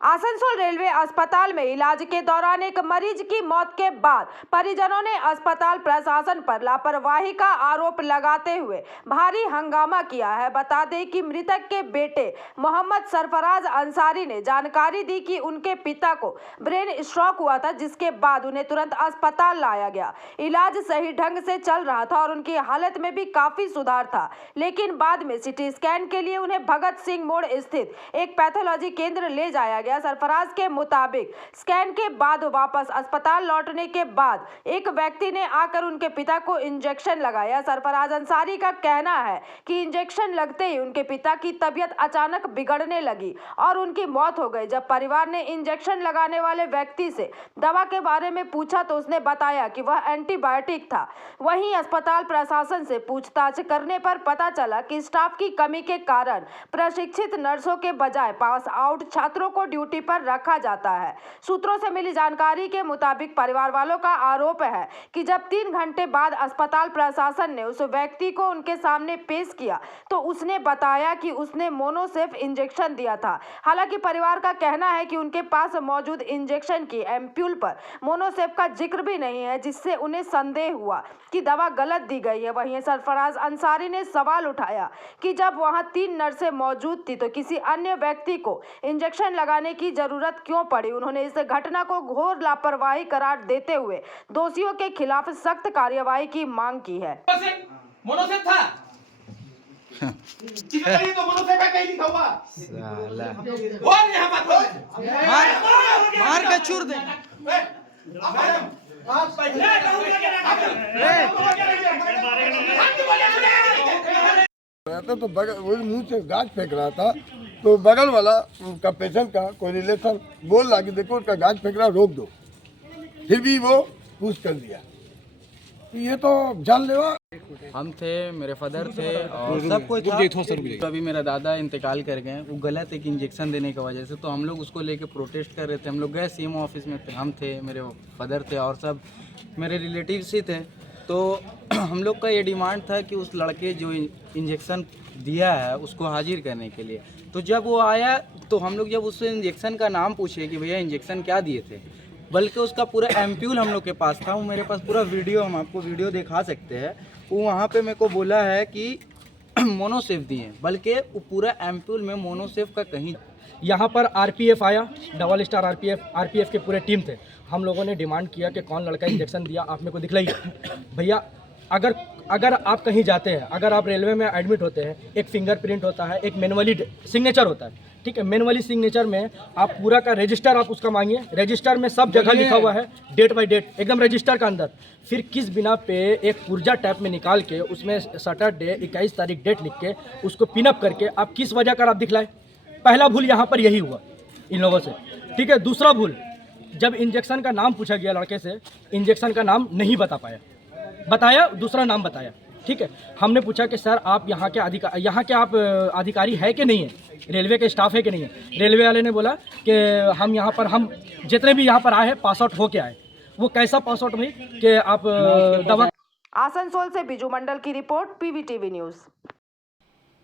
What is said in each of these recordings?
Asansol railway अस्पताल में इलाज के दौरान एक मरीज की मौत के बाद परिजनों ने अस्पताल प्रशासन पर लापरवाही का आरोप लगाते हुए भारी हंगामा किया है। बता दें कि मृतक के बेटे मोहम्मद सरफराज अंसारी ने जानकारी दी कि उनके पिता को ब्रेन स्ट्रोक हुआ था, जिसके बाद उन्हें तुरंत अस्पताल लाया गया। इलाज सही ढंग से चल रहा था और उनकी हालत में भी काफी सुधार था, लेकिन बाद में सिटी स्कैन के लिए उन्हें भगत सिंह मोड़ स्थित एक पैथोलॉजी केंद्र ले जाया गया। सरफराज के मुताबिक स्कैन के बाद वापस अस्पताल लौटने के बाद एक व्यक्ति ने आकर उनके पिता को इंजेक्शन लगाया। सरफराज अंसारी का कहना है कि इंजेक्शन लगते ही उनके पिता की तबीयत अचानक बिगड़ने लगी और उनकी मौत हो गई। जब परिवार ने इंजेक्शन लगाने वाले व्यक्ति से दवा के बारे में पूछा तो उसने बताया कि वह एंटीबायोटिक था। वहीं अस्पताल प्रशासन से पूछताछ करने पर पता चला कि स्टाफ की कमी के कारण प्रशिक्षित नर्सों के बजाय पास आउट छात्रों को ड्यूटी पर रखा जाता है। सूत्रों से मिली जानकारी के मुताबिक परिवार वालों का आरोप है कि जब 3 घंटे बाद अस्पताल प्रशासन ने उस व्यक्ति को उनके सामने पेश किया तो उसने बताया कि उसने मोनोसेफ इंजेक्शन दिया था। हालांकि परिवार का कहना है कि उनके पास मौजूद इंजेक्शन की एम्प्यूल पर मोनोसेफ का जिक्र भी नहीं है, जिससे उन्हें संदेह हुआ कि दवा गलत दी गई है। वहीं सरफराज अंसारी ने सवाल उठाया कि जब वहां 3 नर्सें मौजूद थी तो किसी अन्य व्यक्ति को इंजेक्शन लगाने की जरूरत क्यों पड़ी। उन्होंने इस घटना को घोर लापरवाही करार देते हुए दोषियों के खिलाफ सख्त कार्यवाही की मांग की है। मोनोसेफ था तो मोनोसेफ है, कहीं लिखा हुआ साला और यहां बात मार के चूर दे। तो वो मुंह से गाज फेंक रहा था तो बगल वाला उनका पेशेंट का कोई रिलेशन बोल रहा कि देखो उसका गाज फेंक रहा, रोक दो, फिर भी वो पुश कर दिया। ये तो जानलेवा। हम थे, मेरे फादर थे और सब कोई था। अभी मेरा दादा इंतकाल कर गए, वो गलत एक इंजेक्शन देने की वजह से, तो हम लोग उसको लेके प्रोटेस्ट कर रहे थे। हम लोग गए सीएमओ ऑफिस में, हम थे, मेरे फादर थे और सब मेरे रिलेटिव्स ही थे। तो हम लोग का ये डिमांड था कि उस लड़के जो इंजेक्शन दिया है उसको हाजिर करने के लिए। तो जब वो आया तो हम लोग जब उससे इंजेक्शन का नाम पूछे कि भैया इंजेक्शन क्या दिए थे, बल्कि उसका पूरा एम्प्यूल हम लोग के पास था। वो मेरे पास पूरा वीडियो, हम आपको वीडियो दिखा सकते हैं। वो वहाँ पे मेरे को बोला है कि मोनोसेफ दिए, बल्कि वो पूरा एम्प्यूल में मोनोसेफ का कहीं। यहाँ पर आरपीएफ आया, डबल स्टार आरपीएफ के पूरे टीम थे। हम लोगों ने डिमांड किया कि कौन लड़का इंजेक्शन दिया, आप मेरे को दिखलाइए। भैया अगर आप कहीं जाते हैं, अगर आप रेलवे में एडमिट होते हैं, एक फिंगरप्रिंट होता है, एक मैनुअली सिग्नेचर होता है, ठीक है। मैनुअली सिग्नेचर में आप पूरा का रजिस्टर आप उसका मांगिए। रजिस्टर में सब जगह लिखा हुआ है, डेट बाय डेट, एकदम रजिस्टर का अंदर। फिर किस बिना पे एक पुर्जा टाइप में निकाल के उसमें सैटरडे 21 तारीख डेट लिख के उसको पिनअप करके आप किस वजह कर आप दिखलाए। पहला भूल यहाँ पर यही हुआ इन लोगों से, ठीक है। दूसरा भूल, जब इंजेक्शन का नाम पूछा गया लड़के से, इंजेक्शन का नाम नहीं बताया, दूसरा नाम बताया, ठीक है। हमने पूछा कि सर आप यहाँ के अधिकारी है कि नहीं है, रेलवे के स्टाफ है कि नहीं है। रेलवे वाले ने बोला कि हम जितने भी यहाँ पर आए हैं पास आउट हो के आए। वो कैसा पास आउट भाई कि आप दवा। आसनसोल से बिजू मंडल की रिपोर्ट, पीवीटीवी न्यूज।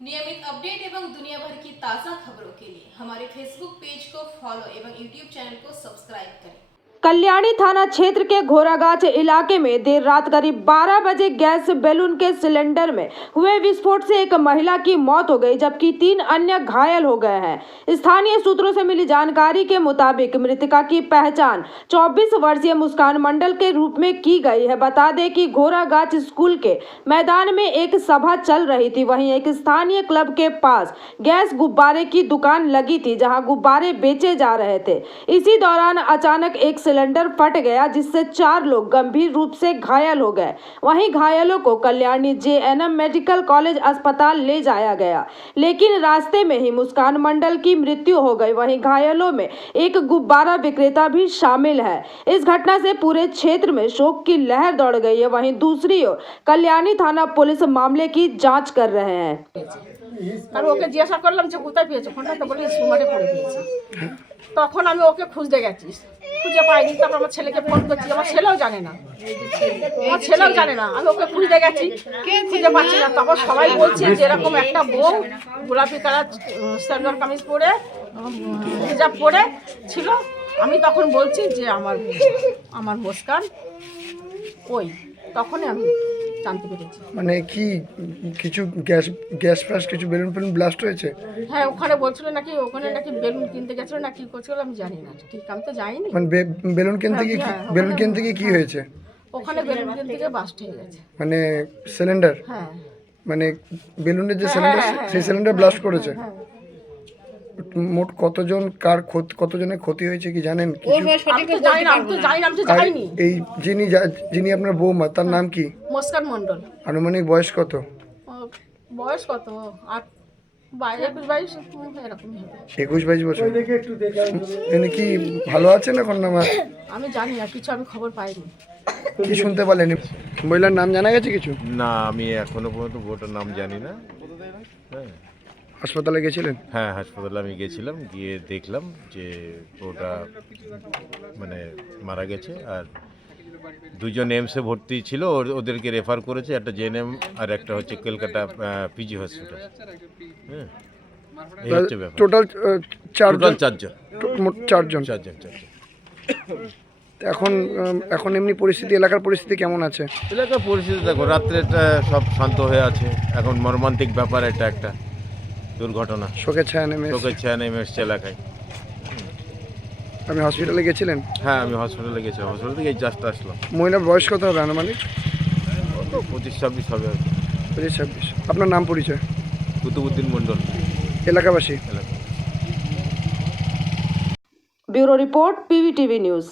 नियमित अपडेट एवं दुनिया भर की ताज़ा खबरों के लिए हमारे फेसबुक पेज को फॉलो एवं यूट्यूब चैनल को सब्सक्राइब करें। कल्याणी थाना क्षेत्र के घोरागाछ इलाके में देर रात करीब 12 बजे गैस बैलून के सिलेंडर में हुए विस्फोट से एक महिला की मौत हो गई, जबकि 3 अन्य घायल हो गए हैं। स्थानीय सूत्रों से मिली जानकारी के मुताबिक मृतका की पहचान 24 वर्षीय मुस्कान मंडल के रूप में की गई है। बता दें कि घोरागाछ स्कूल के मैदान में एक सभा चल रही थी। वहीं एक स्थानीय क्लब के पास गैस गुब्बारे की दुकान लगी थी, जहाँ गुब्बारे बेचे जा रहे थे। इसी दौरान अचानक एक सिलेंडर फट गया, जिससे 4 लोग गंभीर रूप से घायल हो गए। वहीं घायलों को कल्याणी जेएनएम मेडिकल कॉलेज अस्पताल ले जाया गया, लेकिन रास्ते में ही मुस्कान मंडल की मृत्यु हो गई। वहीं घायलों में एक गुब्बारा विक्रेता भी शामिल है। इस घटना से पूरे क्षेत्र में शोक की लहर दौड़ गई है। वहीं दूसरी ओर कल्याणी थाना पुलिस मामले की जांच कर रहे हैं। আর ওকে জিজ্ঞাসা করলাম যে কোথায় পেয়েছো ফোনটা, তো বলি সুমারে পড়ে পেয়েছি। তখন আমি ওকে খুঁজতে গেছি, খুঁজে পাইনি। তারপর আমার ছেলেকে ফোন করছি, আমার ছেলেও জানে না, আমি ওকে খুঁজতে গেছি, খুঁজে পাচ্ছি না। তখন সবাই বলছে যে এরকম একটা বউ গোলাপি কালার সালোয়ার কামিজ পরে হিজাব পরে ছিল। আমি তখন বলছি যে আমার মুস্কান ওই, তখনই আমি জানতে পেরেছি। মানে কি কিছু গ্যাস গ্যাস ফ্যাস কিছু বেলুন ফেলুন ব্লাস্ট হয়েছে? হ্যাঁ, ওখানে বলছিল নাকি, ওখানে নাকি বেলুন কিনতে গেছিল না কি করছিল আমি জানি না ঠিক, আমি তো যাইনি। মানে বেলুন কিনতে গিয়ে হ্যাঁ, বেলুন কিনতে গিয়ে কি হয়েছে? ওখানে বেলুন কিনতে গিয়ে বাস্ট হয়ে গেছে। মানে সিলিন্ডার, হ্যাঁ মানে বেলুনের যে হ্যাঁ, সিলিন্ডার হ্যাঁ, হ্যাঁ, সেই সিলিন্ডার ব্লাস্ট করেছে। হ্যাঁ। মোট কতজনের ক্ষতি হয়েছে কি জানেন? আমি তো জানি না, আমি তো আর যাইনি। এই যিনি আপনার বৌমা তার নাম কি? মুস্কান মণ্ডল। আনুমানিক বয়স কত? বয়স কত? 21-22 এরকমই হবে। 21-22 বছর। তিনি কি ভালো আছেন এখন না? আমি জানি না কিছু, আমি খবর পাইনি। কি শুনতে পারলেন? মহিলার নাম জানা গেছে কিছু? না, আমি এখনো পর্যন্ত বউটার নাম জানি না। হ্যাঁ, হাসপাতালে গেছিলেন? হ্যাঁ, হাসপাতালে আমি গেছিলাম, গিয়ে দেখলাম যে বউটা মানে মারা গেছে। আর দুজন এমসে ভর্তি ছিল, ওদেরকে রেফার করেছে, একটা জেএনএম আর একটা হচ্ছে কলকাতা পিজি হসপিটাল। হ্যাঁ, এই হচ্ছে ব্যাপার। টোটাল টোটাল চারজন। মোট চারজন। এখন এমনি পরিস্থিতি, এলাকার পরিস্থিতি কেমন আছে? এলাকার পরিস্থিতি দেখো, রাত্রে সব শান্ত হয়ে আছে। এখন মর্মান্তিক ব্যাপার, এটা একটা দুর্ঘটনা, শোকের ছায়া নেমে এসেছে। চোখের ছায়া নেমে এসছে এলাকায়। আপনি হসপিটালে গেছিলেন? হ্যাঁ, আমি হসপিটালে গেছিলাম, হসপিটাল থেকে জাস্ট আসলাম। মহিলার বয়স কত হবে আনুমানিক? 25-26 হবে আর কি। 25-26। আপনার নাম পরিচয়? কুতুবুদ্দিন মণ্ডল, এলাকাবাসী। এলাকা। Bureau report PVTV news.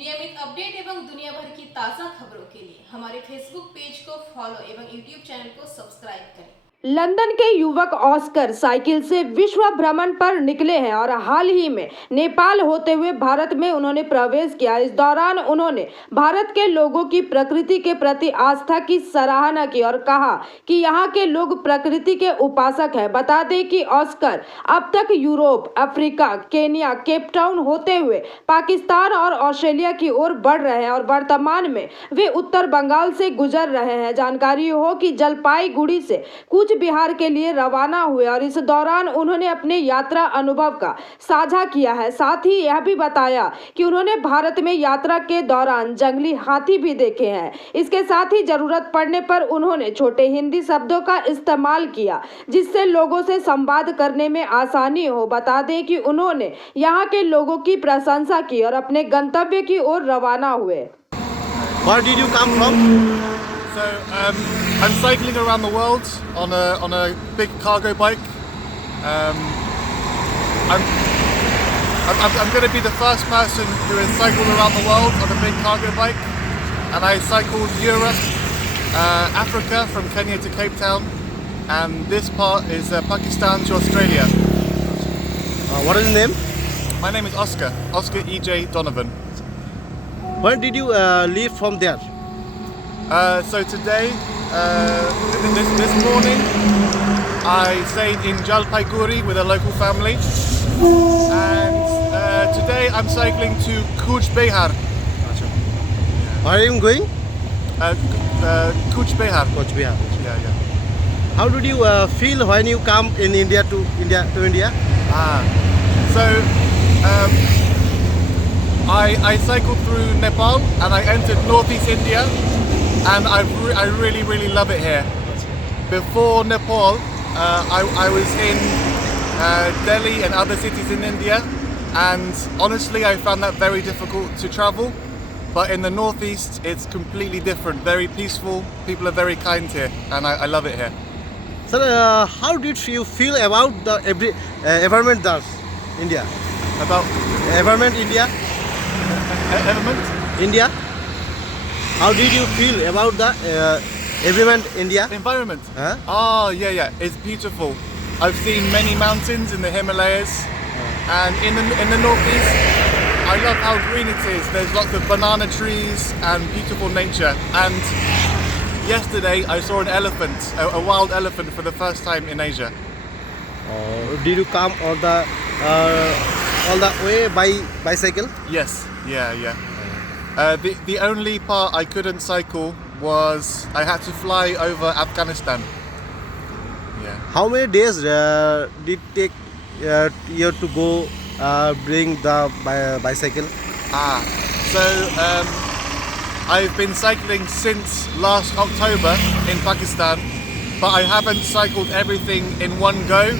नियमित अपडेट एवं दुनिया भर की ताज़ा खबरों के लिए हमारे फेसबुक पेज को फॉलो एवं यूट्यूब चैनल को सब्सक्राइब करें। लंदन के युवक ऑस्कर साइकिल से विश्व भ्रमण पर निकले हैं और हाल ही में नेपाल होते हुए भारत में उन्होंने प्रवेश किया। इस दौरान उन्होंने भारत के लोगों की प्रकृति के प्रति आस्था की सराहना की और कहा कि यहाँ के लोग प्रकृति के उपासक हैं। बता दें कि ऑस्कर अब तक यूरोप, अफ्रीका, केन्या, केपटाउन होते हुए पाकिस्तान और ऑस्ट्रेलिया की ओर बढ़ रहे हैं और वर्तमान में वे उत्तर बंगाल से गुजर रहे हैं। जानकारी हो कि जलपाईगुड़ी से कूच बिहार के लिए रवाना हुए और इस दौरान उन्होंने अपने यात्रा अनुभव का साझा किया है। साथ ही यह भी बताया कि उन्होंने भारत में यात्रा के दौरान जंगली हाथी भी देखे हैं। इसके साथ ही जरूरत पड़ने पर उन्होंने छोटे हिंदी शब्दों का इस्तेमाल किया जिससे लोगों से संवाद करने में आसानी हो। बता दें कि उन्होंने यहाँ के लोगों की प्रशंसा की और अपने गंतव्य की ओर रवाना हुए। Where did you come from? So I'm cycling around the world on a big cargo bike. I'm going to be the first person who has cycled around the world on a big cargo bike, and I cycled Europe, Africa from Kenya to Cape Town, and this part is Pakistan to Australia. What is your name? My name is Oscar E.J. Donovan. Where did you leave from there? So today, this morning, I stayed in Jalpaiguri with a local family, and today I'm cycling to Cooch Behar. Where are you going? Cooch Behar. Coach Bihar. Yeah. How did you feel when you come in India to India? So I cycled through Nepal and I entered northeast India, and I really love it here. Before Nepal, I was in Delhi and other cities in India, and honestly I found that very difficult to travel. But in the northeast, it's completely different. Very peaceful. People are very kind here, and I love it here. Sir, how did you feel about the environment there, India? About Environment India? element? India? How did you feel about the environment India? Environment. Huh? Oh yeah. It's beautiful. I've seen many mountains in the Himalayas, and in the northeast, I love how green it is. There's lots of banana trees and beautiful nature. And yesterday I saw an elephant, a wild elephant for the first time in Asia. Did you come all the way by bicycle? Yes, yeah. The only part I couldn't cycle was I had to fly over Afghanistan. Yeah. How many days did it take you have to go bring the bicycle? So I've been cycling since last October in Pakistan, but I haven't cycled everything in one go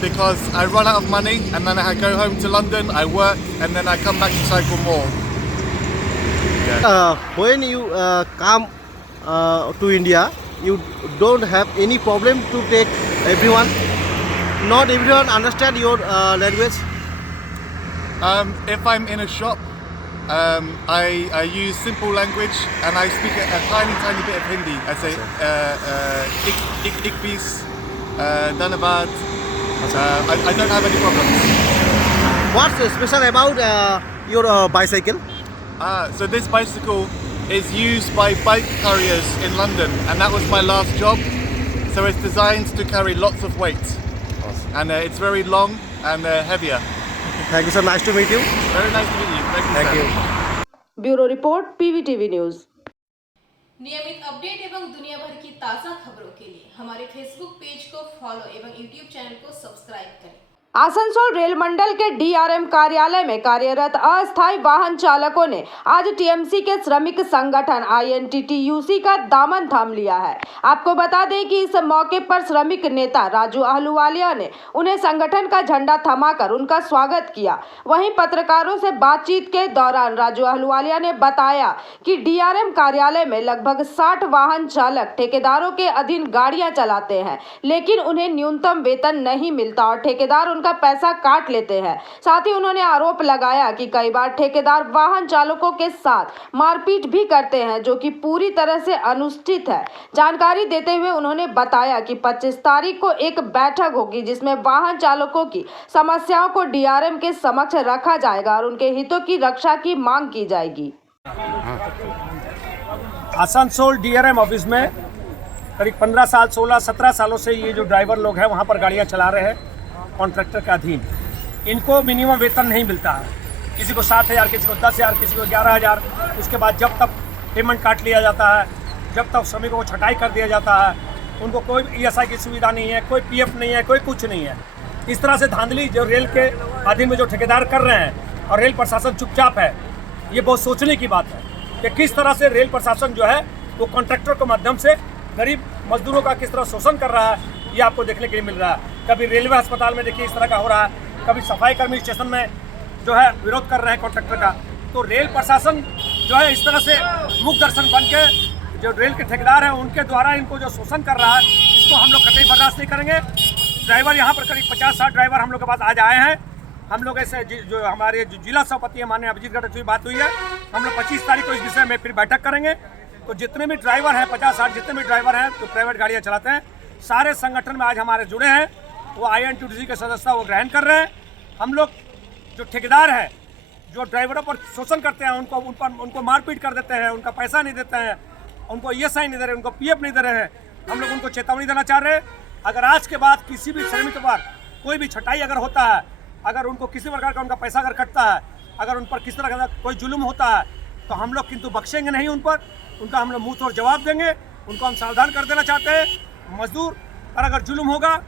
because I run out of money and then I go home to London, I work, and then I come back to cycle more. When you come to India, you don't have any problem to take everyone. Not everyone understand your language. If I'm in a shop, I use simple language and I speak a tiny bit of Hindi. I say ik peace, dhanabad. I don't have any problems. What's special about your bicycle? So this bicycle is used by bike carriers in London, and that was my last job. So it's designed to carry lots of weight, and it's very long and heavier. Thank you, sir. Nice to meet you. Very nice to meet you. Thank you, sir. Bureau report PVTV news. नियमित update एवं दुनिया भर की ताज़ा खबरों के लिए हमारे फेसबुक पेज को फॉलो एवं यूट्यूब चैनल को सब्सक्राइब करें। आसनसोल रेल मंडल के DRM कार्यालय में कार्यरत अस्थायी वाहन चालकों ने आज TMC के श्रमिक संगठन INTTUC का दामन थाम लिया है। आपको बता दें कि इस मौके पर श्रमिक नेता राजू अहलूवालिया ने उन्हें संगठन का झंडा थमाकर उनका स्वागत किया। वहीं पत्रकारों से बातचीत के दौरान राजू अहलूवालिया ने बताया कि DRM कार्यालय में लगभग 60 वाहन चालक ठेकेदारों के अधीन गाड़ियां चलाते हैं, लेकिन उन्हें न्यूनतम वेतन नहीं मिलता और ठेकेदार का पैसा काट लेते हैं। साथ ही उन्होंने आरोप लगाया कि कई बार ठेकेदार वाहन चालकों के साथ मारपीट भी करते हैं, जो कि पूरी तरह से अनुचित है। जानकारी देते हुए उन्होंने बताया कि 25 तारीख को एक बैठक होगी जिसमें वाहन चालकों की समस्याओं को DRM के समक्ष रखा जाएगा और उनके हितों की रक्षा की मांग की जाएगी। आसनसोल DRM ऑफिस में करीब 15 साल 16-17 सालों से ये जो ड्राइवर लोग हैं वहाँ पर गाड़ियाँ चला रहे हैं कॉन्ट्रैक्टर के अधीन। इनको मिनिमम वेतन नहीं मिलता है, किसी को 7,000, किसी को 10,000, किसी को 11,000। उसके बाद जब तक पेमेंट काट लिया जाता है, जब तक श्रमिकों को छटाई कर दिया जाता है, उनको कोई ESI की सुविधा नहीं है, कोई PF नहीं है, कोई कुछ नहीं है। इस तरह से धांधली जो रेल के अधीन में जो ठेकेदार कर रहे हैं और रेल प्रशासन चुपचाप है, ये बहुत सोचने की बात है कि किस तरह से रेल प्रशासन जो है वो कॉन्ट्रैक्टर के माध्यम से गरीब मजदूरों का किस तरह शोषण कर रहा है, ये आपको देखने के लिए मिल रहा है। कभी रेलवे अस्पताल में देखिए इस तरह का हो रहा है, कभी सफाई कर्मी स्टेशन में जो है विरोध कर रहे हैं कॉन्ट्रैक्टर का। तो रेल प्रशासन जो है इस तरह से मुख दर्शन बन के जो रेल के ठेकेदार हैं उनके द्वारा इनको जो शोषण कर रहा है, इसको हम लोग कतई बर्दाश्त नहीं करेंगे। ड्राइवर यहाँ पर करीब 50-60 ड्राइवर हम लोग के पास आज आए हैं। हम लोग ऐसे जो हमारे जो जिला सभापति है माननीय अभिजीत गढ़ से बात हुई है, हम लोग 25 तारीख को इस विषय में फिर बैठक करेंगे। तो जितने भी ड्राइवर हैं 50-60 जितने भी ड्राइवर हैं जो प्राइवेट गाड़ियाँ चलाते हैं, सारे संगठन में आज हमारे जुड़े हैं, वो INTTUC के सदस्यता वो ग्रहण कर रहे हैं। हम लोग जो ठेकेदार हैं जो ड्राइवरों पर शोषण करते हैं, उनको मारपीट कर देते हैं, उनका पैसा नहीं देते हैं, उनको ESI नहीं दे रहे, उनको PF नहीं दे रहे हैं, हम लोग उनको चेतावनी देना चाह रहे हैं। अगर आज के बाद किसी भी श्रमिक पर कोई भी छटाई अगर होता है, अगर उनको किसी प्रकार का उनका पैसा अगर कटता है, अगर उन पर किस तरह का कोई जुल्म होता है, तो हम लोग किंतु बख्शेंगे नहीं उन पर, उनका हम लोग मुँह तोड़ जवाब देंगे। उनको हम सावधान कर देना चाहते हैं। मजदूर पर अगर जुल्म होगा,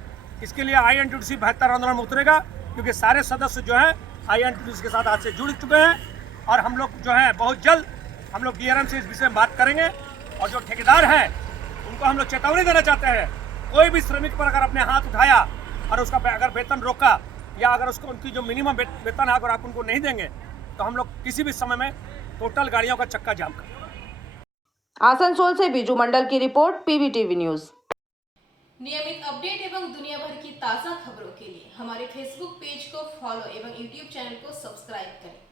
इसके लिए INTTUC 72 आंदोलन में उतरेगा, क्योंकि सारे सदस्य जो हैं INTTUC के साथ आज से जुड़ चुके हैं और हम लोग जो है बहुत जल्द हम लोग DRM से इस विषय में बात करेंगे। और जो ठेकेदार हैं उनको हम लोग चेतावनी देना चाहते हैं, कोई भी श्रमिक पर अगर अपने हाथ उठाया और उसका अगर वेतन रोका या अगर उसको उनकी जो मिनिमम वेतन है अगर आप उनको नहीं देंगे, तो हम लोग किसी भी समय में टोटल गाड़ियों का चक्का जाम करेंगे। आसनसोल से बीजू मंडल की रिपोर्ट PVTV न्यूज। नियमित अपडेट एवं दुनिया भर की ताज़ा खबरों के लिए हमारे फेसबुक पेज को फॉलो एवं यूट्यूब चैनल को सब्सक्राइब करें।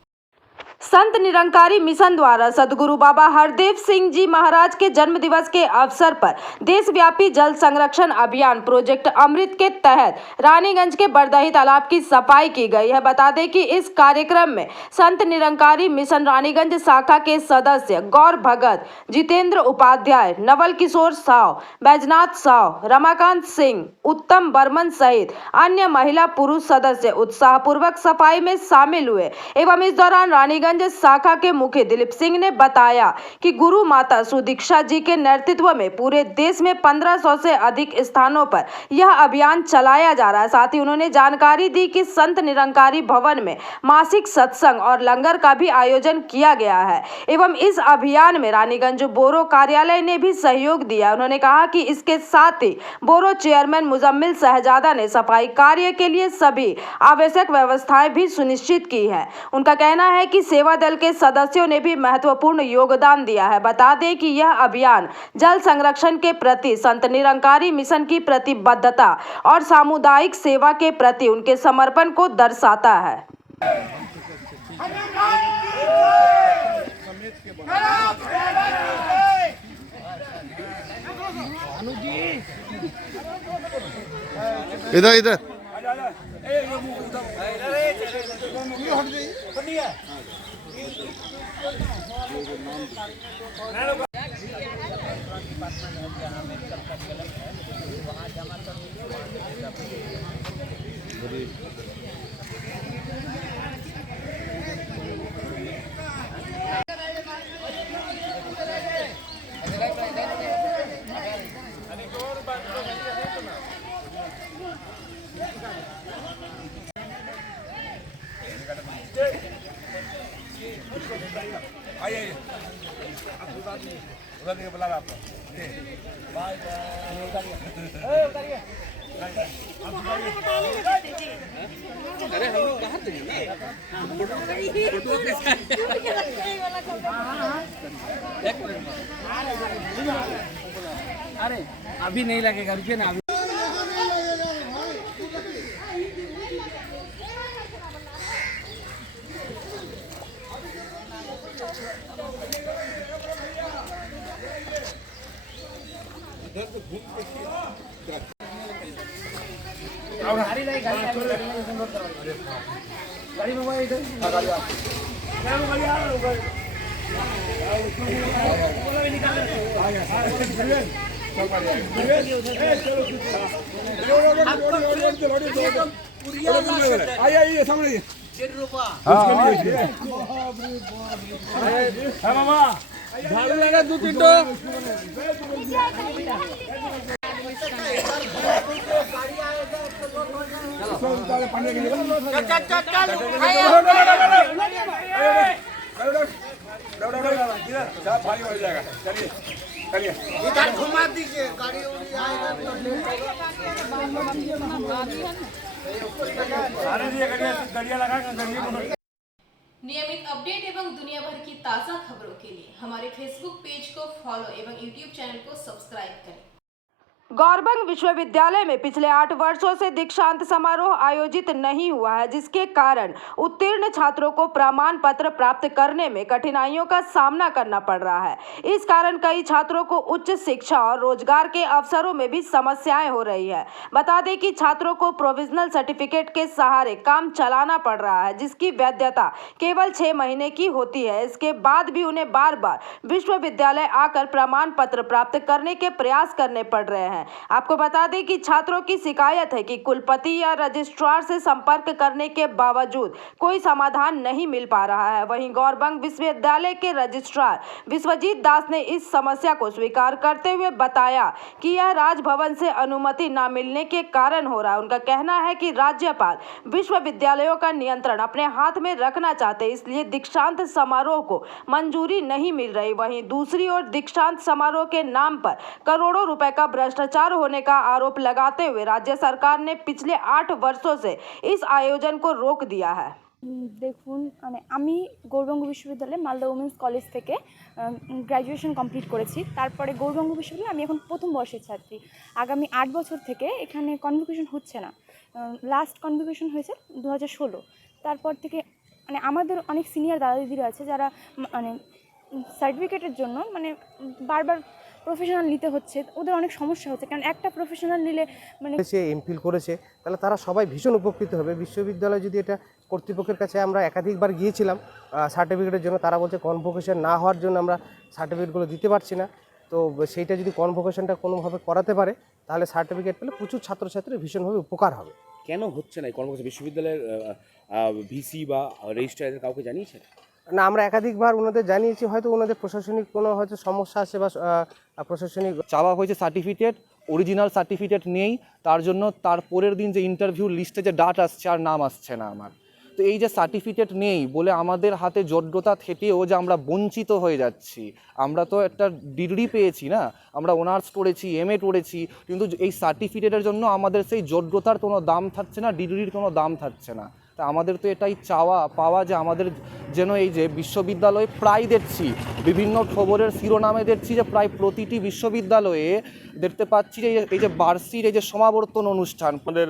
संत निरंकारी मिशन द्वारा सदगुरु बाबा हरदेव सिंह जी महाराज के जन्म दिवस के अवसर पर देशव्यापी जल संरक्षण अभियान प्रोजेक्ट अमृत के तहत रानीगंज के बरदही तालाब की सफाई की गई है। बता दें कि इस कार्यक्रम में संत निरंकारी मिशन रानीगंज शाखा के सदस्य गौर भगत, जितेंद्र उपाध्याय, नवल किशोर साव, बैजनाथ साव, रमाकांत सिंह, उत्तम बर्मन सहित अन्य महिला पुरुष सदस्य उत्साहपूर्वक सफाई में शामिल हुए। एवं इस दौरान रानीगंज सिंह शाखा के मुखी दिलीप सिंह ने बताया कि गुरु माता सुदीक्षा जी के नेतृत्व में पूरे देश में 1500 से अधिक स्थानों पर यह अभियान चलाया जा रहा है। साथ ही उन्होंने जानकारी दी कि संत निरंकारी भवन में मासिक सत्संग और लंगर का भी आयोजन किया गया है एवं इस अभियान में रानीगंज बोरो कार्यालय ने भी सहयोग दिया। उन्होंने कहा कि इसके साथ ही बोरो चेयरमैन मुजम्मिल शहजादा ने सफाई कार्य के लिए सभी आवश्यक व्यवस्थाएं भी सुनिश्चित की है। उनका कहना है कि सेवा दल के सदस्यों ने भी महत्वपूर्ण योगदान दिया है। बता दें कि यह अभियान जल संरक्षण के प्रति संत निरंकारी मिशन की प्रतिबद्धता और सामुदायिक सेवा के प्रति उनके समर्पण को दर्शाता है। इधर इधर अरे अभी नहीं लगेगा, रुकिए ना। आइए सामने झाड़ू लगा 2-3 घुमा दीजिए गाड़ी नियमित अपडेट एवं दुनिया भर की ताज़ा खबरों के लिए हमारे फेसबुक पेज को फॉलो एवं यूट्यूब चैनल को सब्सक्राइब करें। गौरबंग विश्वविद्यालय में पिछले 8 वर्षों से दीक्षांत समारोह आयोजित नहीं हुआ है, जिसके कारण उत्तीर्ण छात्रों को प्रमाण पत्र प्राप्त करने में कठिनाइयों का सामना करना पड़ रहा है। इस कारण कई छात्रों को उच्च शिक्षा और रोजगार के अवसरों में भी समस्याएं हो रही है। बता दें कि छात्रों को प्रोविजनल सर्टिफिकेट के सहारे काम चलाना पड़ रहा है, जिसकी वैधता केवल 6 महीने की होती है। इसके बाद भी उन्हें बार बार विश्वविद्यालय आकर प्रमाण पत्र प्राप्त करने के प्रयास करने पड़ रहे हैं। आपको बता दें कि छात्रों की शिकायत है कि कुलपति या रजिस्ट्रार से संपर्क करने के बावजूद कोई समाधान नहीं मिल पा रहा है। वहीं गौरबंग विश्वविद्यालय के रजिस्ट्रार विश्वजीत दास ने इस समस्या को स्वीकार करते हुए बताया कि यह राजभवन से अनुमति न मिलने के कारण हो रहा है। उनका कहना है कि राज्यपाल विश्वविद्यालयों का नियंत्रण अपने हाथ में रखना चाहते, इसलिए दीक्षांत समारोह को मंजूरी नहीं मिल रही। वहीं दूसरी ओर दीक्षांत समारोह के नाम पर करोड़ों रुपए का भ्रष्टाचार होने का आरोप लगाते हुए राज्य सरकार ने पिछले 8 वर्षों से इस आयोजन को रोक दिया है। দেখুন মানে আমি গৌরবঙ্গ বিশ্ববিদ্যালয়ে মালদা উমেন্স কলেজ থেকে গ্র্যাজুয়েশন কমপ্লিট করেছি। তারপরে গৌরবঙ্গ বিশ্ববিদ্যালয়ে আমি এখন প্রথম বর্ষের ছাত্রী। আগামী 8 বছর থেকে এখানে কনভোকেশন হচ্ছে না। লাস্ট কনভোকেশন হয়েছে 2016। তারপর থেকে মানে আমাদের অনেক সিনিয়র দাদা দিদিরা আছে যারা মানে সার্টিফিকেটের জন্য মানে বারবার প্রফেশনাল নিতে হচ্ছে, ওদের অনেক সমস্যা হচ্ছে, কারণ একটা প্রফেশনাল নিলে মানে সে এমফিল করেছে, তাহলে তারা সবাই ভীষণ উপকৃত হবে। বিশ্ববিদ্যালয় যদি এটা কর্তৃপক্ষের কাছে আমরা একাধিকবার গিয়েছিলাম সার্টিফিকেটের জন্য, তারা বলছে কনভোকেশন না হওয়ার জন্য আমরা সার্টিফিকেটগুলো দিতে পারছি না। তো সেইটা যদি কনভোকেশনটা কোনোভাবে করাতে পারে তাহলে সার্টিফিকেট পেলে প্রচুর ছাত্রছাত্রীর ভীষণভাবে উপকার হবে। কেন হচ্ছে না এই কনভোকেশন? বিশ্ববিদ্যালয়ের ভিসি বা রেজিস্ট্রারদের কাউকে জানিয়েছেন? না, আমরা একাধিকবার ওনাদের জানিয়েছি, হয়তো ওনাদের প্রশাসনিক কোনো হয়তো সমস্যা আছে বা প্রশাসনিক চাওয়া হয়েছে সার্টিফিকেট, অরিজিনাল সার্টিফিকেট নেই, তার জন্য তার পরের দিন যে ইন্টারভিউ লিস্টে যে ডাট আসছে আর নাম আসছে না আমার। তো এই যে সার্টিফিকেট নেই বলে আমাদের হাতে যোগ্যতা থেকেও যে আমরা বঞ্চিত হয়ে যাচ্ছি। আমরা তো একটা ডিগ্রি পেয়েছি না, আমরা অনার্স করেছি, এমএ করেছি, কিন্তু এই সার্টিফিকেটের জন্য আমাদের সেই যোগ্যতার কোনো দাম থাকছে না, ডিগ্রির কোনো দাম থাকছে না। তা আমাদের তো এটাই চাওয়া পাওয়া যে আমাদের যেন এই যে বিশ্ববিদ্যালয়ে প্রায় দেখছি, বিভিন্ন খবরের শিরোনামে দেখছি যে প্রায় প্রতিটি বিশ্ববিদ্যালয়ে দেখতে পাচ্ছি যে এই যে বার্ষিক এই যে সমাবর্তন অনুষ্ঠান, আমাদের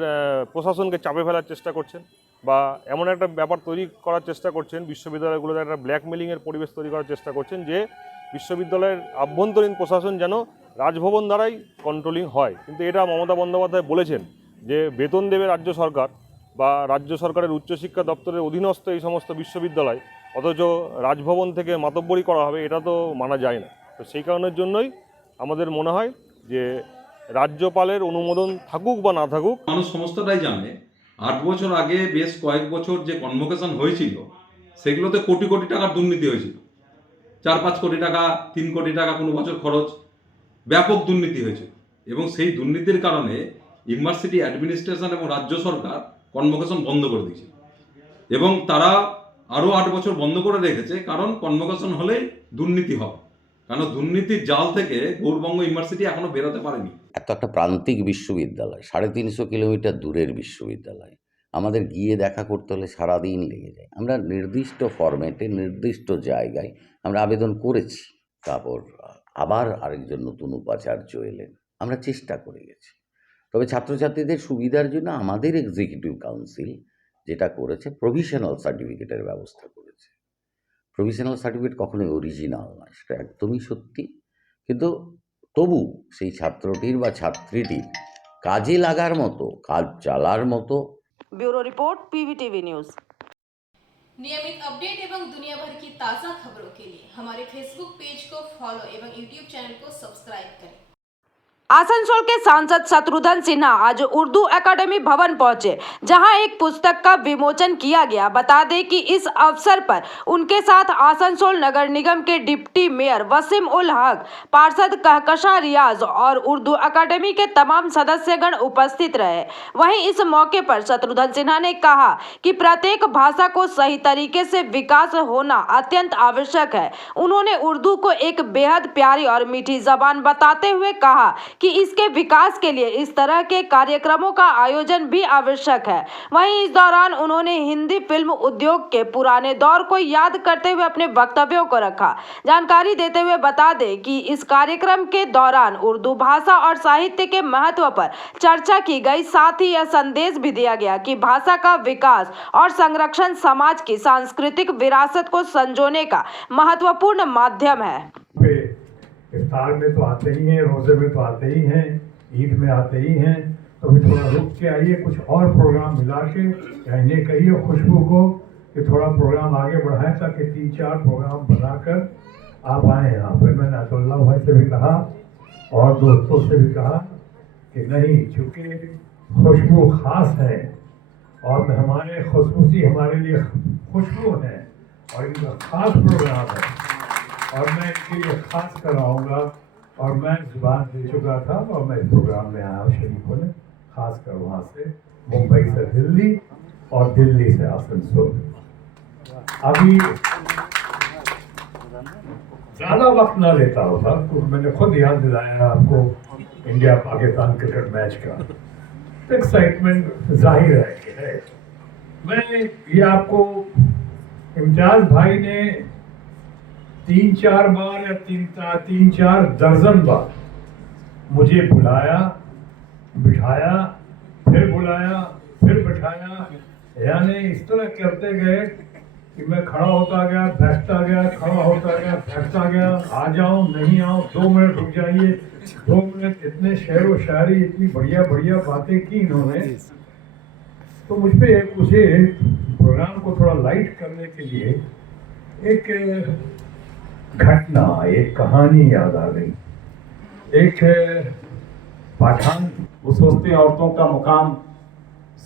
প্রশাসনকে চাপে ফেলার চেষ্টা করছেন বা এমন একটা ব্যাপার তৈরি করার চেষ্টা করছেন, বিশ্ববিদ্যালয়গুলোতে একটা ব্ল্যাকমেলিংয়ের পরিবেশ তৈরি করার চেষ্টা করছেন যে বিশ্ববিদ্যালয়ের আভ্যন্তরীণ প্রশাসন যেন রাজভবন দ্বারাই কন্ট্রোলিং হয়। কিন্তু এটা মমতা বন্দ্যোপাধ্যায় বলেছেন যে বেতন দেবে রাজ্য সরকার বা রাজ্য সরকারের উচ্চশিক্ষা দপ্তরের অধীনস্থ এই সমস্ত বিশ্ববিদ্যালয়, অথচ রাজভবন থেকে মাতব্বরি করা হবে, এটা তো মানা যায় না। তো সেই কারণের জন্যই আমাদের মনে হয় যে রাজ্যপালের অনুমোদন থাকুক বা না থাকুক, মানুষ সমস্তটাই জানে 8 বছর আগে বেশ কয়েক বছর যে কনভোকেশন হয়েছিল সেগুলোতে কোটি কোটি টাকার দুর্নীতি হয়েছিল। 4-5 কোটি টাকা, 3 কোটি টাকা কোনো বছর খরচ, ব্যাপক দুর্নীতি হয়েছে। এবং সেই দুর্নীতির কারণে ইউনিভার্সিটি অ্যাডমিনিস্ট্রেশন এবং রাজ্য সরকার কনভোকেশন বন্ধ করে দিয়েছে এবং তারা আরও 8 বছর বন্ধ করে রেখেছে, কারণ কনভোকেশন হলেই দুর্নীতি হবে। কারণ দুর্নীতির জাল থেকে গৌরবঙ্গ ইউনিভার্সিটি এখনো বেরোতে পারেনি। একটা প্রান্তিক বিশ্ববিদ্যালয়, 350 কিলোমিটার দূরের বিশ্ববিদ্যালয়, আমাদের গিয়ে দেখা করতে হলে সারাদিন লেগে যায়। আমরা নির্দিষ্ট ফরম্যাটে নির্দিষ্ট জায়গায় আমরা আবেদন করেছি, তারপর আবার আরেকজন নতুন উপাচার্য এলেন, আমরা চেষ্টা করে গেছি। তবে ছাত্রছাত্রীদের সুবিধার জন্য আমাদের এক্সিকিউটিভ কাউন্সিল যেটা করেছে, প্রভিশনাল সার্টিফিকেটের ব্যবস্থা করেছে। প্রভিশনাল সার্টিফিকেট কখনোই অরিজিনাল নয়, সেটা একদমই সত্যি, কিন্তু তবু সেই ছাত্রটির বা ছাত্রীটির কাজে লাগার মতো, কাজ চালার মতো। Bureau report PVTV news. नियमित अपडेट एवं दुनिया भर की ताज़ा खबरों के लिए हमारे फेसबुक पेज को फॉलो एवं यूट्यूब चैनल को सब्सक्राइब करें। आसनसोल के सांसद शत्रुघ्न सिन्हा आज उर्दू एकेडमी भवन पहुंचे, जहां एक पुस्तक का विमोचन किया गया। बता दें कि इस अवसर पर उनके साथ आसनसोल नगर निगम के डिप्टी मेयर वसीम उल हक, पार्षद कहकशा रियाज और उर्दू एकेडमी के तमाम सदस्यगण उपस्थित रहे। वहीं इस मौके पर शत्रुघ्न सिन्हा ने कहा कि प्रत्येक भाषा को सही तरीके से विकास होना अत्यंत आवश्यक है। उन्होंने उर्दू को एक बेहद प्यारी और मीठी जबान बताते हुए कहा कि इसके विकास के लिए इस तरह के कार्यक्रमों का आयोजन भी आवश्यक है। वहीं इस दौरान उन्होंने हिंदी फिल्म उद्योग के पुराने दौर को याद करते हुए अपने वक्तव्यों को रखा। जानकारी देते हुए बता दें कि इस कार्यक्रम के दौरान उर्दू भाषा और साहित्य के महत्व पर चर्चा की गई, साथ ही यह संदेश भी दिया गया कि भाषा का विकास और संरक्षण समाज की सांस्कृतिक विरासत को संजोने का महत्वपूर्ण माध्यम है। इफ्तार में तो आते ही हैं, रोज़े में तो आते ही हैं, ईद में आते ही हैं, तो भी थोड़ा रुक के आइए, कुछ और प्रोग्राम मिला के या इन्हें कहिए खुशबू को कि थोड़ा प्रोग्राम आगे बढ़ाएं, ताकि 3-4 प्रोग्राम बनाकर आप आए यहाँ पर। मैंने अतुल्ला भाई से भी कहा और दोस्तों से भी कहा कि नहीं, चूँकि खुशबू ख़ास है और मेहमाने खुशबूसी हमारे लिए खुशबू हैं और इनका ख़ास प्रोग्राम है और मैं इनके लिए खास कराऊंगा, और मैं जुबान दे चुका था और मैं इस प्रोग्राम में आया शरीफ होने, खास कर वहाँ से मुंबई से दिल्ली और दिल्ली से आसनसोल। अभी ज़्यादा वक्त ना लेता होगा तो मैंने खुद याद दिलाया आपको इंडिया पाकिस्तान क्रिकेट मैच का, तो एक्साइटमेंट जाहिर है। मैं ये आपको इम्तियाज़ भाई ने 3-4 बार या 3-4 दर्जन बार मुझे बुलाया, बिठाया, फिर बुलाया, फिर बिठाया, यानी इस तरह करते गए कि मैं खड़ा होता गया, बैठता गया, खड़ा होता गया, बैठता गया, आ जाऊं, नहीं आऊं, 2 मिनट रुक जाइए, 2 मिनट, इतने शेर व शायरी, इतनी बढ़िया बढ़िया बातें की इन्होंने। तो मुझ पे उसे प्रोग्राम को थोड़ा लाइट करने के लिए एक घटना, एक कहानी याद आ गई। एक पाठान, वो सोचते हैं औरतों का मुकाम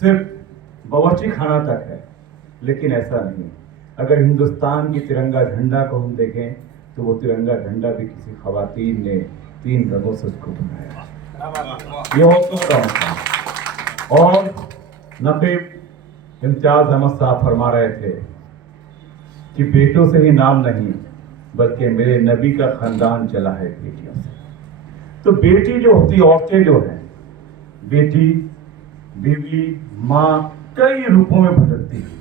सिर्फ बावर्ची खाना तक है, लेकिन ऐसा नहीं। अगर हिंदुस्तान की तिरंगा झंडा को हम देखें तो वो तिरंगा झंडा भी किसी खवातीन ने 3 रंगों से उसको बनाया। ये और नकीब इम्तियाज अहमद साहब फरमा रहे थे कि बेटों से ही नाम नहीं बल्कि मेरे नबी का खानदान चला है बेटियों से। तो बेटी जो होती, औरतें जो हैं, बेटी, बीवी, माँ कई रूपों में बदलती है।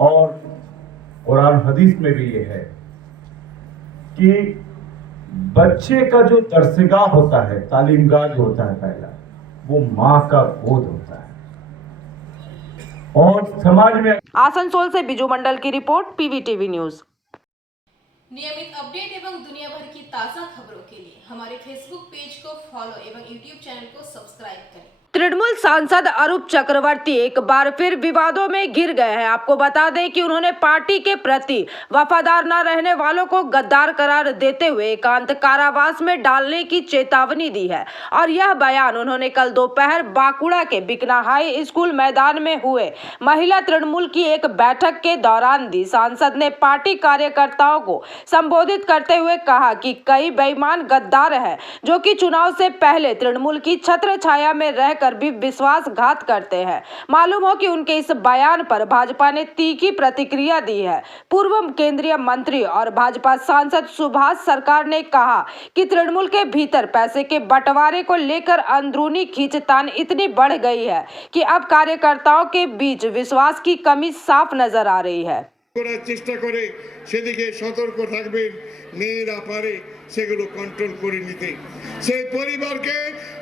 और कुरान हदीस में भी ये है कि बच्चे का जो दरसगाह होता है, तालीमगाह जो होता है पहला, वो माँ का गोद होता है। और समाज में आसनसोल से बिजू मंडल की रिपोर्ट, पीवीटीवी न्यूज। नियमित अपडेट एवं दुनिया भर की ताज़ा खबरों के लिए हमारे फेसबुक पेज को फॉलो एवं यूट्यूब चैनल को सब्सक्राइब करें। तृणमूल सांसद अरूप चक्रवर्ती एक बार फिर विवादों में घिर गए हैं। आपको बता दें कि उन्होंने पार्टी के प्रति वफादार न रहने वालों को गद्दार करार देते हुए एकांत कारावास में डालने की चेतावनी दी है। और यह बयान उन्होंने कल दोपहर बांकुड़ा के बिकना हाई स्कूल मैदान में हुए महिला तृणमूल की एक बैठक के दौरान दी। सांसद ने पार्टी कार्यकर्ताओं को संबोधित करते हुए कहा कि कई बेईमान गद्दार हैं जो कि चुनाव से पहले तृणमूल की छत्र छाया में रह कर भी विश्वासघात करते हैं। मालूम हो कि उनके इस बयान पर भाजपा ने तीखी प्रतिक्रिया दी है। पूर्व केंद्रीय मंत्री और भाजपा सांसद सुभाष सरकार ने कहा कि तृणमूल के भीतर पैसे के बंटवारे को लेकर अंदरूनी खींचतान इतनी बढ़ गई है कि अब कार्यकर्ताओं के बीच विश्वास की कमी साफ नजर आ रही है। চেষ্টা করে সেদিকে সতর্ক থাকবেন, মেয়েরা পারে সেগুলো কন্ট্রোল করে নিতে। সেই পরিবারকে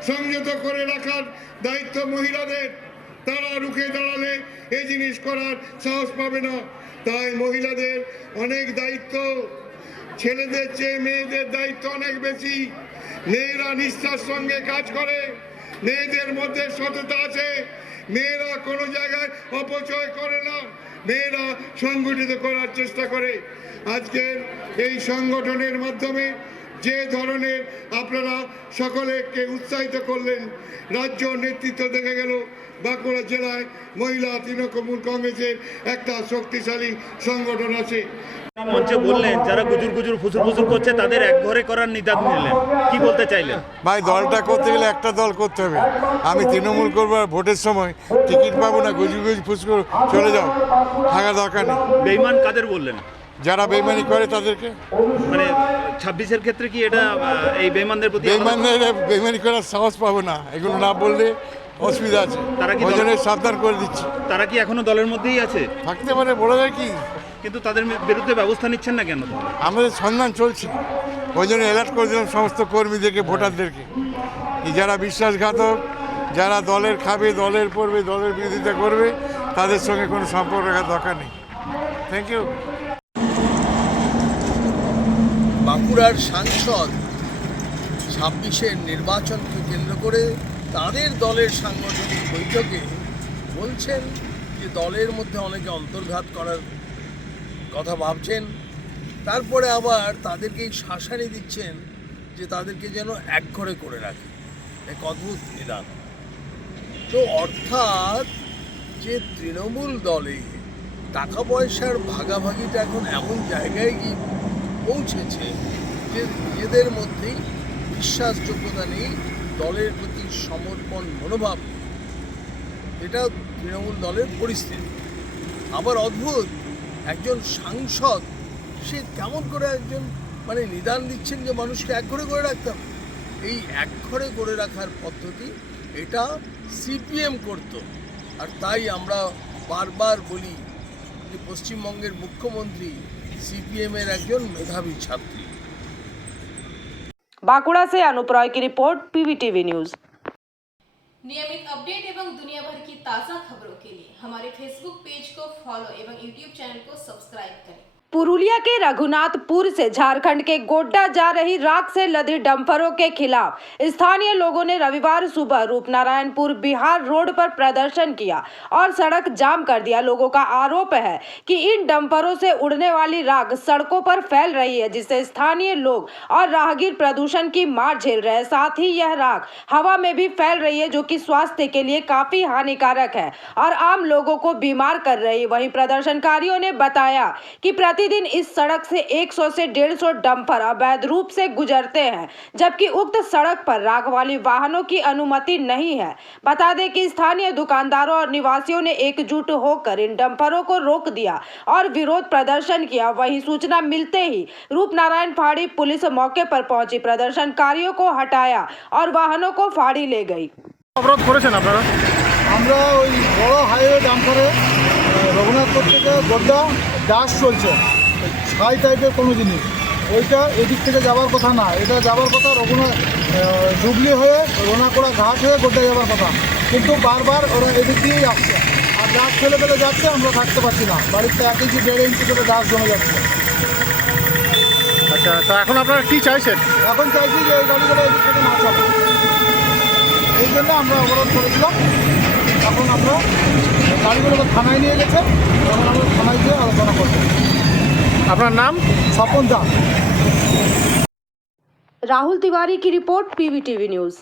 সংযত করে রাখার দায়িত্ব মহিলাদের। তারা রুখে দাঁড়ালে এই জিনিস করার সাহস পাবে না। তাই মহিলাদের অনেক দায়িত্ব, ছেলেদের চেয়ে মেয়েদের দায়িত্ব অনেক বেশি। মেয়েরা নিষ্ঠার সঙ্গে কাজ করে, মেয়েদের মধ্যে সততা আছে, মেয়েরা কোনো জায়গায় অপচয় করে না, মেয়েরা সংগঠিত করার চেষ্টা করে। আজকের এই সংগঠনের মাধ্যমে যে ধরনের আপনারা সকলকে উৎসাহিত করলেন, রাজ্য নেতৃত্ব দেখা গেল বাঁকুড়া জেলায় মহিলা তৃণমূল কংগ্রেসের একটা শক্তিশালী সংগঠন আছে। মঞ্চে বললেন যারা গুজুর গুজুর ফুসুর ফুসুর করছে তাদের এক ঘরে করার নিদান নিলেন, কি বলতে চাইলেন? ভাই, দলটা করতে গেলে একটা দল করতে হবে। আমি তৃণমূল করবো আর ভোটের সময় টিকিট পাবো না, গুজু গুজু ফুসকুর চলে যাও, থাকা দরকার নেই। বেঈমান কাদের বললেন? যারা বেইমানি করে তাদেরকে। মানে 26-এর ক্ষেত্রে কি এটা এই বেঈমানদের প্রতি বেইমানি করার সাহস পাবো না, এগুলো না বললে অসুবিধা আছে। তারা কি ওই জন্য সাবধান করে দিচ্ছি। তারা কি এখনো দলের মধ্যেই আছে? থাকতে পারে, বলা যায় কি, কিন্তু তাদের বিরুদ্ধে ব্যবস্থা নিচ্ছেন না কেন? আমাদের সন্ধান চলছে, ওই জন্য অ্যালার্ট করে দিলাম সমস্ত কর্মীদেরকে, ভোটারদেরকে, যারা বিশ্বাসঘাতক, যারা দলের খাবে, দলের পড়বে, দলের বিরোধিতা করবে, তাদের সঙ্গে কোনো সম্পর্ক রাখার দরকার নেই। Thank you. বাঁকুড়ার সাংসদ 26-এর নির্বাচনকে কেন্দ্র করে তাদের দলের সাংগঠনিক বৈঠকে বলছেন যে দলের মধ্যে অনেকে অন্তর্ঘাত করার কথা ভাবছেন, তারপরে আবার তাদেরকেই শাসানি দিচ্ছেন যে তাদেরকে যেন একঘরে করে রাখে। এক অদ্ভুত নিদান। তো অর্থাৎ যে তৃণমূল দলে টাকা পয়সার ভাগাভাগিটা এখন এমন জায়গায় গিয়ে পৌঁছেছে যে নিজেদের মধ্যেই বিশ্বাসযোগ্যতা নেই, দলের প্রতি সমর্পণ মনোভাব, এটা তৃণমূল দলের পরিস্থিতি। আবার অদ্ভুত, একজন সাংসদ সে কেমন করে একজন নিদান দিচ্ছেন যে মানুষকে একঘরে করে রাখতে হবে। এই একঘরে করে রাখার পদ্ধতি এটা সিপিএম করত, আর তাই আমরা বারবার বলি যে পশ্চিমবঙ্গের মুখ্যমন্ত্রী सीपीएम-এর একজন মেধাবী ছাত্রী। बांकुड़ा से अनूप रॉय की रिपोर्ट, पीवीटीवी न्यूज। नियमित अपडेट एवं दुनिया भर की ताज़ा खबरों के लिए हमारे फेसबुक पेज को फॉलो एवं यूट्यूब चैनल को सब्सक्राइब करें। पुरुलिया के रघुनाथपुर से झारखंड के गोड्डा जा रही राख से लदी डंपरों के खिलाफ स्थानीय लोगों ने रविवार सुबह रूपनारायणपुर बिहार रोड पर प्रदर्शन किया और सड़क जाम कर दिया। लोगों का आरोप है कि इन डंपरों से उड़ने वाली राख सड़कों पर फैल रही है, जिससे स्थानीय लोग और राहगीर प्रदूषण की मार झेल रहे हैं। साथ ही यह राख हवा में भी फैल रही है, जो कि स्वास्थ्य के लिए काफी हानिकारक है और आम लोगों को बीमार कर रही है। वहीं प्रदर्शनकारियों ने बताया कि प्रतिदिन इस सड़क से 100 से 150 डंपर अवैध रूप से गुजरते हैं, जबकि उक्त सड़क पर राख वाली वाहनों की अनुमति नहीं है। बता दें कि स्थानीय दुकानदारों और निवासियों ने एकजुट होकर इन डंपरों को रोक दिया और विरोध प्रदर्शन किया। वहीं सूचना मिलते ही रूपनारायण फाड़ी पुलिस मौके पर पहुंची, प्रदर्शनकारियों को हटाया और वाहनों को फाड़ी ले गई। অবরোধ করেছেন আপনারা? আমরা ওই বড় হাইওয়ে ডাম্পারে রঘুনাথপুর থেকে গোড্ডা ডাস চলছে, ছাই টাইপের কোনো জিনিস, ওইটা এদিক থেকে যাওয়ার কথা না, এটা যাওয়ার কথা হুগলি হয়ে রোনাকোড়া ঘাট হয়ে গোড্ডা যাওয়ার কথা, কিন্তু বারবার ওরা এদিক দিয়েই আসছে। আর ডাস ফেলে ফেলে যাচ্ছে, আমরা থাকতে পারছি না, বাড়িতে 1 ইঞ্চি 1.5 ইঞ্চি করে ডাস জমে যাচ্ছে। আচ্ছা, তো এখন আপনারা কি চাইছেন? এখন চাইছি যে এই গাড়িগুলো এদিক থেকে না চলে, এই জন্য আমরা অবরোধ করেছিলাম। এখন আমরা গাড়িগুলোকে থানায় নিয়ে গেছে, এখন আমরা থানায় গিয়ে আলোচনা করবো। আপনার নাম? স্বপন দা। राहुल तिवारी की रिपोर्ट, PVTV न्यूज।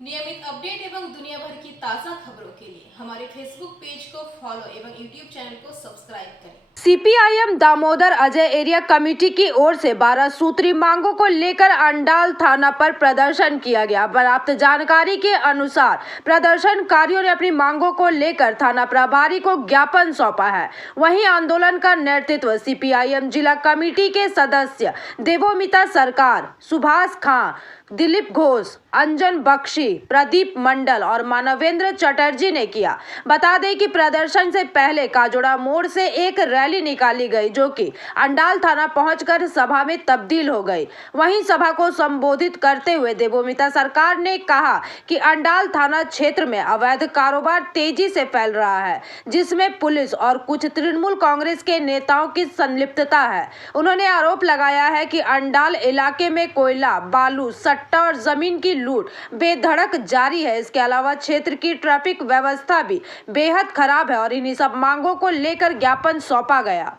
नियमित अपडेट एवं दुनिया भर की ताज़ा खबरों के लिए हमारे फेसबुक पेज को फॉलो एवं यूट्यूब चैनल को सब्सक्राइब करें। CPIM Damodar Ajay area committee की ओर से 12 सूत्री मांगों को लेकर अंडाल थाना पर प्रदर्शन किया गया। प्राप्त जानकारी के अनुसार प्रदर्शनकारियों ने अपनी मांगों को लेकर थाना प्रभारी को ज्ञापन सौंपा है। वहीं आंदोलन का नेतृत्व CPIM जिला कमेटी के सदस्य देवोमिता सरकार, सुभाष खां, दिलीप घोष, अंजन बख्शी, प्रदीप मंडल और मानवेंद्र चटर्जी ने किया। बता दें कि प्रदर्शन से पहले काजोड़ा मोड़ से एक रैली निकाली गई, जो कि अंडाल थाना पहुंचकर सभा में तब्दील हो गई। वहीं सभा को संबोधित करते हुए देवोमिता सरकार ने कहा कि अंडाल थाना क्षेत्र में अवैध कारोबार तेजी से फैल रहा है, जिसमें पुलिस और कुछ तृणमूल कांग्रेस के नेताओं की संलिप्तता है। उन्होंने आरोप लगाया है कि अंडाल इलाके में कोयला, बालू, सट्टा और जमीन की लूट बेधड़क जारी है। इसके अलावा क्षेत्र की ट्रैफिक व्यवस्था भी बेहद खराब है और इन्हीं सब मांगों को लेकर ज्ञापन सौंपा गया।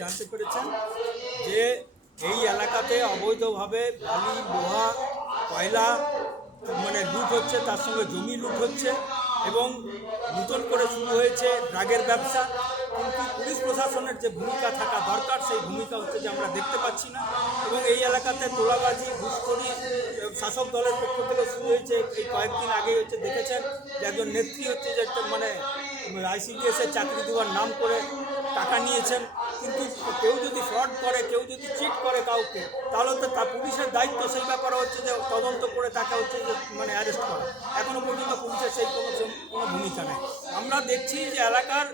জানতে পেরেছেন যে এই এলাকাতে অবৈধভাবে বালি, লোহা, কয়লা মানে লুট হচ্ছে, তার সঙ্গে জমি লুট হচ্ছে এবং নতুন করে শুরু হয়েছে ড্রাগের ব্যবসা। কিন্তু পুলিশ প্রশাসনের যে ভূমিকা থাকা দরকার, সেই ভূমিকা হচ্ছে যে আমরা দেখতে পাচ্ছি না। এবং এই এলাকাতে তোলাবাজি, ঘুষখোরি শাসক দলের পক্ষ থেকে শুরু হয়েছে। এই কয়েকদিন আগেই হচ্ছে দেখেছেন যে একজন নেত্রী হচ্ছে যে মানে ICDS-এর চাকরি দেওয়ার নাম করে টাকা নিয়েছেন। কিন্তু কেউ যদি ফ্রড করে, কেউ যদি চিট করে কাউকে, তাহলে তো তা পুলিশের দায়িত্ব সেই ব্যাপারে হচ্ছে যে তদন্ত করে তাকে হচ্ছে যে মানে অ্যারেস্ট করা। এখনও পর্যন্ত পুলিশের সেই কোনো ভূমিকা নেই। আমরা দেখছি যে এলাকার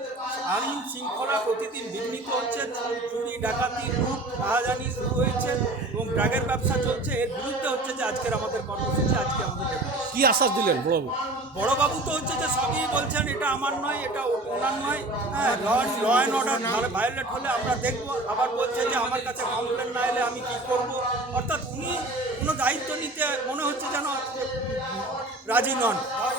আইন শৃঙ্খলা প্রতিদিন বিঘ্নিত হচ্ছে, চুরি, ডাকাতি, লুট, রাহাজানি শুরু হয়েছে এবং ড্রাগের ব্যবসা চলছে। এর বিরুদ্ধে হচ্ছে যে আজকের আমাদের কর্মসূচি, আজকে আমাদের কি আশ্বাস দিলেন বড়বাবু? বড়বাবু তো হচ্ছে যে সবই বলছেন এটা আমার নয়, এটা ওনার নয়। হ্যাঁ, ল অ্যান্ড অর্ডার ভায়োলেট হলে আমরা দেখবো। আবার বলছে যে আমার কাছে কমপ্লেন না এলে আমি কী করবো। অর্থাৎ উনি কোনো দায়িত্ব নিতে মনে হচ্ছে যেন রাজি নন,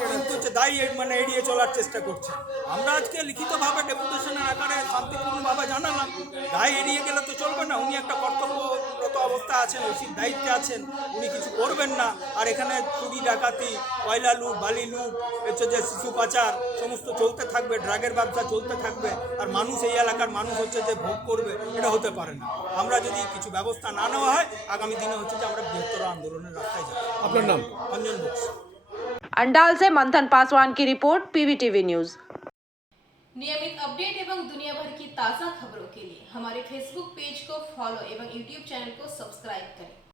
কিন্তু হচ্ছে দায়ী মানে এড়িয়ে চলার চেষ্টা করছে। আমরা আজকে লিখিতভাবে ডেপুটেশনের আকারে শান্তিপূর্ণভাবে জানালাম, দায় এড়িয়ে গেলে তো চলবে না। উনি একটা কর্তব্যরত অবস্থায় আছেন, ওসির দায়িত্বে আছেন, উনি কিছু করবেন না। আর এখানে চুরি, ডাকাতি, কয়লা লুট, বালি লুট, হচ্ছে যে শিশু পাচার সমস্ত চলতে থাকবে, ড্রাগের ব্যবসা চলতে থাকবে, আর মানুষ এই এলাকার মানুষ হচ্ছে যে ভোগ করবে, এটা হতে পারে না। আমরা যদি কিছু ব্যবস্থা না নেওয়া হয়, আগামী দিনে হচ্ছে যে আমরা বৃহত্তর আন্দোলনের রাস্তায় যাব। আপনার নাম? অঞ্জন বক্স। अंडाल से मंथन पासवान की रिपोर्ट, PVTV न्यूज। नियमित अपडेट एवं दुनिया भर की ताज़ा खबरों के लिए हमारे फेसबुक पेज को फॉलो एवं यूट्यूब चैनल को सब्सक्राइब करें।